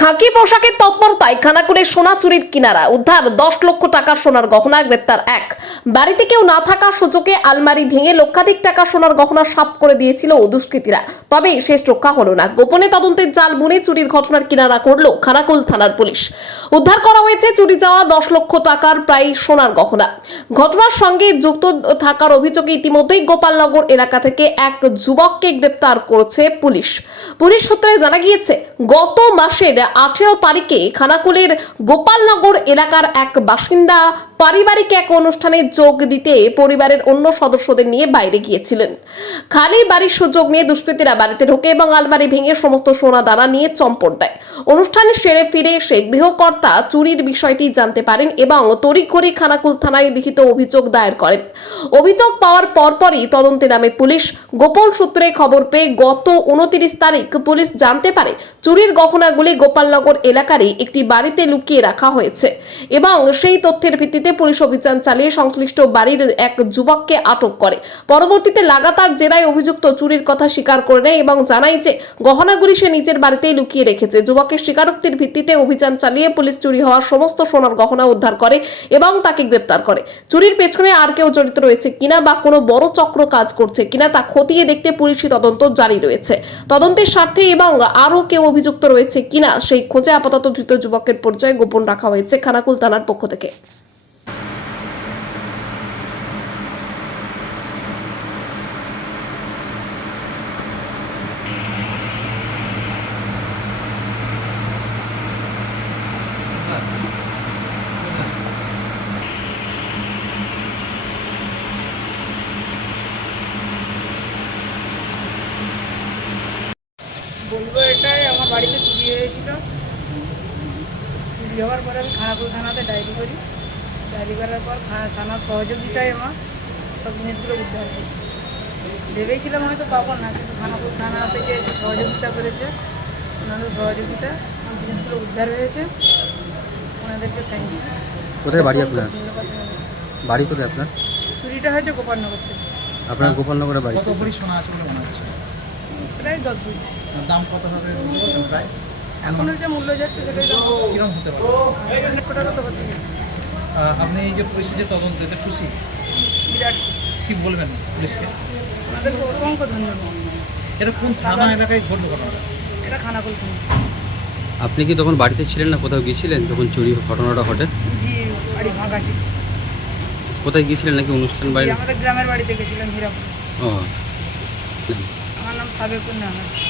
খাকি পোশাকের তৎপরতায় খানাকুলে সোনা চুরির কিনারা উদ্ধার 10 লক্ষ টাকার সোনার গহনা গ্রেপ্তার এক। বাড়িতে কেউ না থাকার সুযোগে আলমারি ভেঙে লক্ষাধিক টাকার সোনার গহনা সাফ করে দিয়েছিল দুষ্কৃতীরা, তবে শেষ রক্ষা হলো না। গোপনে তদন্তের জাল বুনে চুরির ঘটনার কিনারা করলো খানাকুল থানার পুলিশ। উদ্ধার করা হয়েছে চুরি যাওয়া 10 লক্ষ টাকার প্রায় সোনার গহনা। ঘটনার সঙ্গে যুক্ত থাকার অভিযোগে ইতিমধ্যেই গোপালনগর এলাকা থেকে এক যুবককে গ্রেপ্তার করেছে পুলিশ। পুলিশ সূত্রে জানা গিয়েছে, গত মাসের 18 তারিখে খানাকুলের গোপালনগর এলাকার এক বাসিন্দা পারিবারিক এক অনুষ্ঠানে যোগ দিতে পরিবারের অন্য সদস্যদের নিয়ে বাইরে গিয়েছিলেন। খালি বাড়ির সুযোগ নিয়ে দুষ্কৃতীরা বাড়িতে ঢোকে এবং আলমারি ভেঙে সমস্ত সোনা দানা নিয়ে চম্পট দেয়। অনুষ্ঠান সেরে ফিরে এসে গৃহকর্তা চুরির বিষয়টি জানতে পারেন এবং তড়িঘড়ি খানাকুল থানায় লিখিত অভিযোগ দায়ের করেন। অভিযোগ পাওয়ার পরপরই তদন্তে নামে পুলিশ। গোপন সূত্রে খবর পেয়ে গত 29 তারিখ পুলিশ জানতে পারে চুরির গহনাগুলি গোপালনগর এলাকারই একটি বাড়িতে লুকিয়ে রাখা হয়েছে এবং সেই তথ্যের ভিত্তিতে পুলিশ অভিযান চালিয়ে সংশ্লিষ্ট বাড়ির এক যুবককে আটক করে। পরবর্তীতে লাগাতার জেরায় অভিযুক্ত চুরির কথা স্বীকার করে নেয় এবং জানায় যে গহনাগুলি সে নিজের বাড়িতেই লুকিয়ে রেখেছে। যুবকের স্বীকারোক্তির ভিত্তিতে অভিযান চালিয়ে পুলিশ চুরি হওয়া সমস্ত সোনার গহনা উদ্ধার করে এবং তাকে গ্রেপ্তার করে। চুরির পেছনে আর কেউ জড়িত রয়েছে কিনা বা কোনো বড় চক্র কাজ করছে কিনা তা খতিয়ে দেখতে পুলিশি তদন্ত জারি রয়েছে। তদন্তের স্বার্থে এবং আরও কেউ অভিযুক্ত রয়েছে কিনা সেই খোঁজে আপাতত ধৃত যুবকের পরিচয় গোপন রাখা হয়েছে খানাকুল থানার পক্ষ থেকে। বলবো এটাই, আমার বাড়িতে চুরি হয়েছিল। চুরি হওয়ার পরে আমি খানাকুল থানাতে ডায়েরি করি। ডায়েরি করার পর থানার সহযোগিতায় আমার সব জিনিসগুলো উদ্ধার করছে। ভেবেছিলাম হয়তো পাবো না, কিন্তু খানাকুল থানা থেকে যে সহযোগিতা করেছে, ওনাদের সহযোগিতা জিনিসগুলো উদ্ধার হয়েছে। ওনাদেরকে থ্যাংক ইউ। কোথায় বাড়ি আপনার? বাড়ি কোথায় আপনার? চুরিটা হয়েছে গোপালনগর থেকে। আপনার গোপালনগরের বাড়ি? কত ভরি সোনা আছে বলে মনে হচ্ছে? প্রায় 10 ভরি। দাম কত হবে বলতে প্রায়? এখনের যে মূল্য যাচ্ছে সেটাই দাম কিরকম হতে পারে? 1 লক্ষ টাকা তো হচ্ছে। আপনি এই যে পুলিশের যে তদন্ত, এতে খুশি? বিরাট। কি বলবেন পুলিশকে? ওনাদেরকে অসংখ্য ধন্যবাদ। এটা কোন থানা এলাকায় ঘটলো ঘটনাটা? এটা খানাকুল থানা। আপনি কি তখন বাড়িতে ছিলেন না কোথাও গিয়েছিলেন যখন চুরি ঘটনাটা ঘটে? জি, বাড়ি ভাঙা ছিল। কোথায় গিয়েছিলেন নাকি অনুষ্ঠান বাড়ি? আমাদের গ্রামের বাড়িতে গেছিলাম হিরাপুর। ও, আমার নাম সাবেকুন নাহার।